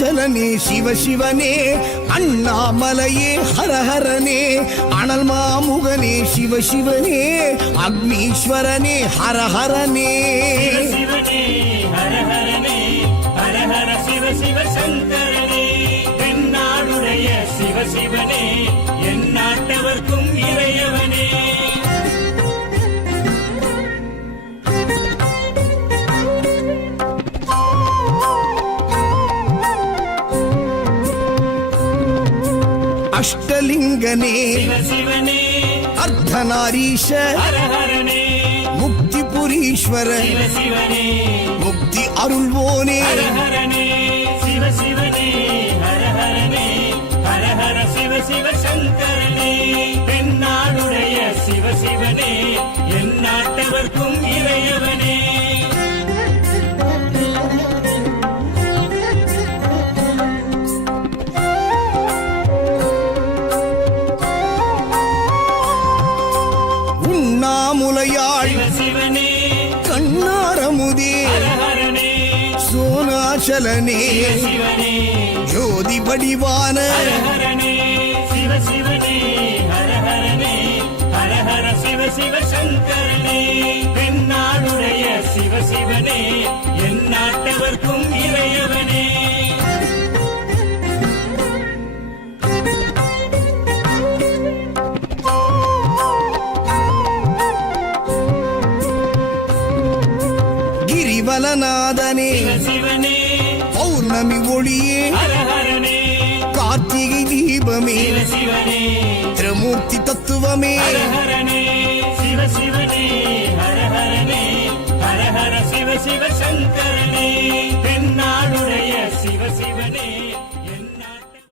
அருணாச்சலனே சிவசிவனே அண்ணாமலையே ஹரஹரனே அனல் மாமுகனே சிவசிவனே அக்னீஸ்வரனே ஹரஹரனே சிவனே ஹரஹரனே ஹரஹர சிவ சிவ சங்கரனே தென்னாடுடைய சிவசிவனே என் நாட்டவர்க்கும் இறையவனே அஷ்டலிங்கனே சிவசிவனே அர்த்தநாரீஷ ஹரஹரனே முக்திபுரீஸ்வர சிவசிவனே முக்தி அருள்வோனே ஹரஹரனே சிவசிவனே ஹரஹரனே ஹரஹர சிவ சிவ சங்கரனே தென்னாடுடைய சிவசிவனே என் நாட்டவர்க்கும் இறையவனே உண்ணாமுலையாள் சிவசிவனே கண்ணாரமுதே ஹரஹரனே சோனாச்சலனே சிவசிவனே ஜோதி வடிவான ஹரஹரனே சிவசிவனே ஹரஹரனே ஹரஹர சிவ சிவ சங்கரனே தென்னாடுடைய சிவசிவனே என் நாட்டவர்க்கும் இறையவனே கிரிவலநாதனே சிவசிவனே பௌர்ணமி ஒளியே ஹரஹரனே கார்த்திகை தீபமே சிவசிவனே திரிமூர்த்தி தத்துவமே ஹரஹரனே சிவசிவனே ஹரஹரனே ஹரஹர சிவ சிவ சங்கர